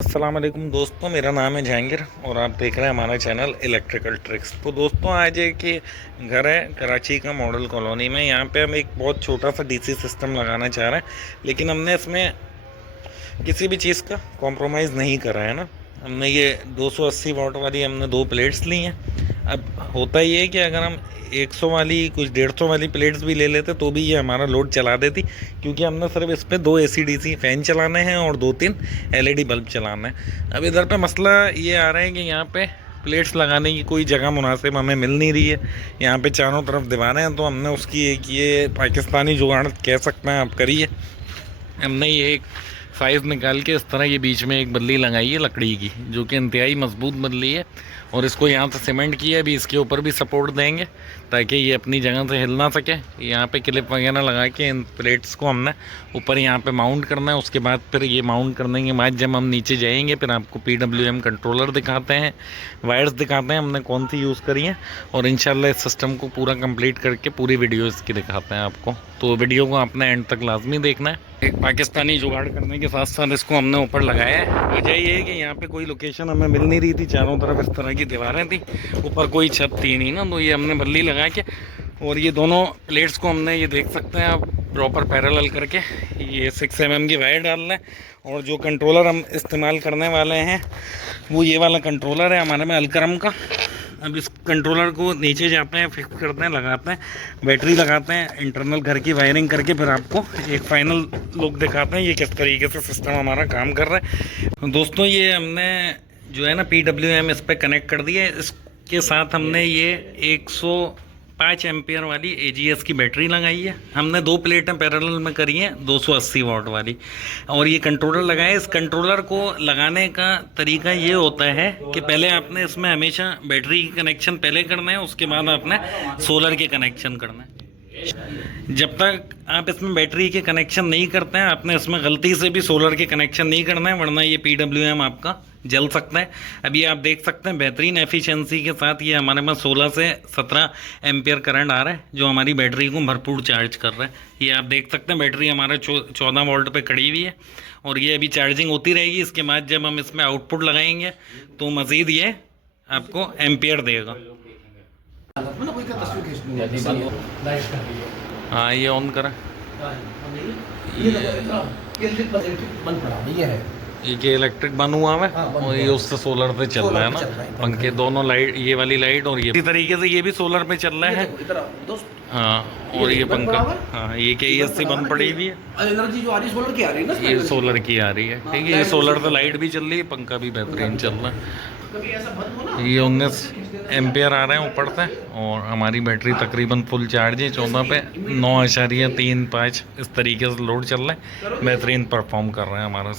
अस्सलाम वालेकुम दोस्तों, मेरा नाम है जहांगीर और आप देख रहे हैं हमारा चैनल इलेक्ट्रिकल ट्रिक्स। तो दोस्तों, आज एक ये घर है कराची का मॉडल कॉलोनी में। यहाँ पे हम एक बहुत छोटा सा डीसी सिस्टम लगाना चाह रहे हैं, लेकिन हमने इसमें किसी भी चीज़ का कॉम्प्रोमाइज़ नहीं करा है ना। हमने ये 280 वाट वाली हमने दो प्लेट्स ली हैं। अब होता ये है कि अगर हम 100 वाली कुछ 150 वाली प्लेट्स भी ले लेते तो भी ये हमारा लोड चला देती, क्योंकि हमने सिर्फ इस पर 2 AC/DC फ़ैन चलाने हैं और 2-3 LED बल्ब चलाना है। अब इधर पे मसला ये आ रहा है कि यहाँ पे प्लेट्स लगाने की कोई जगह मुनासिब हमें मिल नहीं रही है। यहाँ पे चारों तरफ दीवारें हैं, तो हमने उसकी एक ये पाकिस्तानी जुगाड़ कह सकते हैं आप करिए। हमने ये एक साइज़ निकाल के इस तरह ये बीच में एक बल्ली लगाई है लकड़ी की, जो कि इंतहाई मजबूत बल्ली है, और इसको यहाँ से सीमेंट किया। अभी इसके ऊपर भी सपोर्ट देंगे ताकि ये अपनी जगह से हिल ना सके। यहाँ पे क्लिप वगैरह लगा के इन प्लेट्स को हमने ऊपर यहाँ पे माउंट करना है। उसके बाद फिर ये माउंट करने के बाद जब हम नीचे जाएंगे फिर आपको PWM कंट्रोलर दिखाते हैं, वायर्स दिखाते हैं हमने कौन सी यूज़ करी है, और इंशाल्लाह इस सिस्टम को पूरा कंप्लीट करके पूरी वीडियो इसकी दिखाते हैं आपको। तो वीडियो को आपने एंड तक लाजमी देखना है। एक पाकिस्तानी जुगाड़ करने के साथ साथ इसको हमने ऊपर लगाया है। वजह ये है कि यहाँ पे कोई लोकेशन हमें मिल नहीं रही थी, चारों तरफ इस तरह की दीवारें थी, ऊपर कोई छत थी नहीं ना, तो ये हमने बल्ली लगा के और ये दोनों प्लेट्स को हमने ये देख सकते हैं आप प्रॉपर पैरेलल करके ये 6 mm की वायर डालना है। और जो कंट्रोलर हम इस्तेमाल करने वाले हैं वो ये वाला कंट्रोलर है हमारे में अलकरम का। अब इस कंट्रोलर को नीचे जाते हैं, फिक्स करते हैं, लगाते हैं, बैटरी लगाते हैं, इंटरनल घर की वायरिंग करके फिर आपको एक फाइनल लुक दिखाते हैं ये किस तरीके से सिस्टम हमारा काम कर रहा है। दोस्तों, ये हमने जो है ना PWM इस पर कनेक्ट कर दिया है। इसके साथ हमने ये 105 एम्पियर वाली AGS की बैटरी लगाई है। हमने 2 प्लेटें पैरेलल में करी हैं 280 वाट वाली, और ये कंट्रोलर लगाया है। इस कंट्रोलर को लगाने का तरीका ये होता है कि पहले आपने इसमें हमेशा बैटरी की कनेक्शन पहले करना है, उसके बाद आपने सोलर के कनेक्शन करना है। जब तक आप इसमें बैटरी के कनेक्शन नहीं करते हैं, आपने इसमें गलती से भी सोलर के कनेक्शन नहीं करना है, वरना ये PWM आपका जल सकता है। अभी आप देख सकते हैं बेहतरीन एफिशिएंसी के साथ ये हमारे पास 16 से 17 एम्पियर करंट आ रहा है, जो हमारी बैटरी को भरपूर चार्ज कर रहा है। ये आप देख सकते हैं बैटरी हमारा 14 वोल्ट पे खड़ी हुई है, और ये अभी चार्जिंग होती रहेगी। इसके बाद जब हम इसमें आउटपुट लगाएंगे तो मज़ीद ये आपको एम्पियर देगा। हाँ, ये ऑन करें। ये इलेक्ट्रिक बन हुआ है और ये उससे सोलर पे चल रहा है ना, पंखे दोनों लाइट, ये वाली लाइट और ये इसी तरीके से ये भी सोलर पे चल रहा है। हाँ, और ये पंखा, हाँ, ये KESC बंद पड़ी हुई है। एनर्जी जो आ रही है सोलर की आ रही है ना, ये सोलर की आ रही है, ठीक है। ये सोलर से लाइट भी चल रही है, पंखा भी बेहतरीन चल रहा है। ये 19 एम्पियर आ रहे हैं ऊपर से, और हमारी बैटरी तकरीबन फुल चार्ज है 14 पे। 9.35 इस तरीके से लोड चल रहा है, बेहतरीन परफॉर्म कर रहे हैं हमारा।